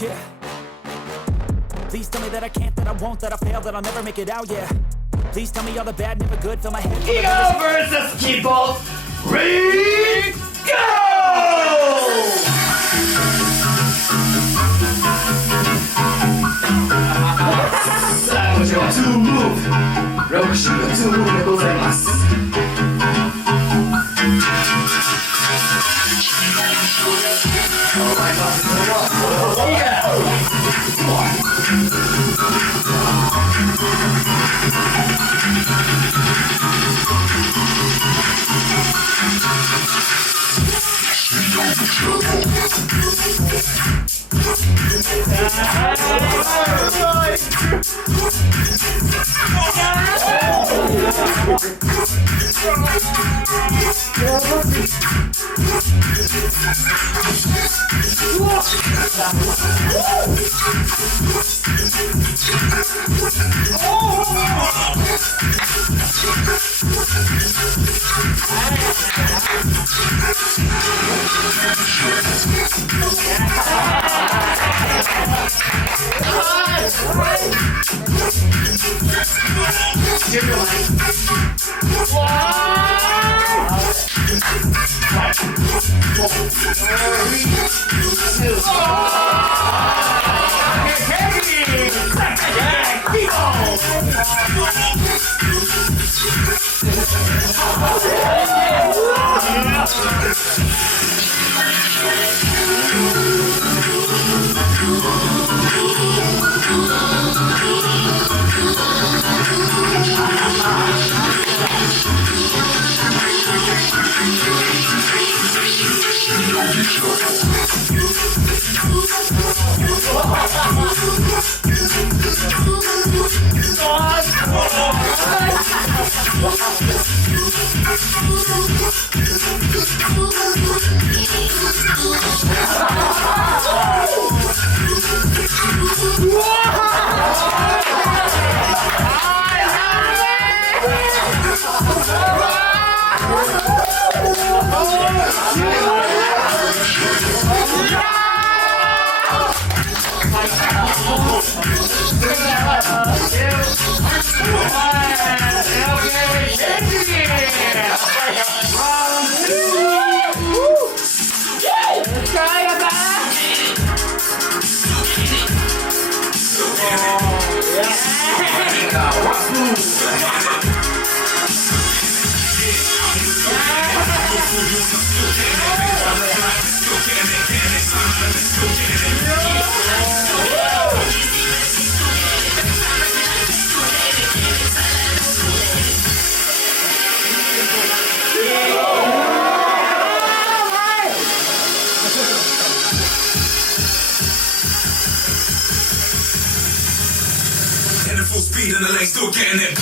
Yeah. Please tell me that I can't, that I won't, that I fail, that I'll never make it out, yeah. Please tell me all the bad, never good, fill my head full of Ego versus KEYBOLT, ready, go! さあこちらは2ムーブ6種の2ムーブでございます。Full speed in the lane, still getting it.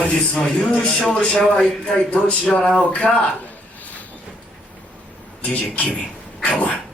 本日の優勝者は一体どちらなのか。 DJ 君 Come on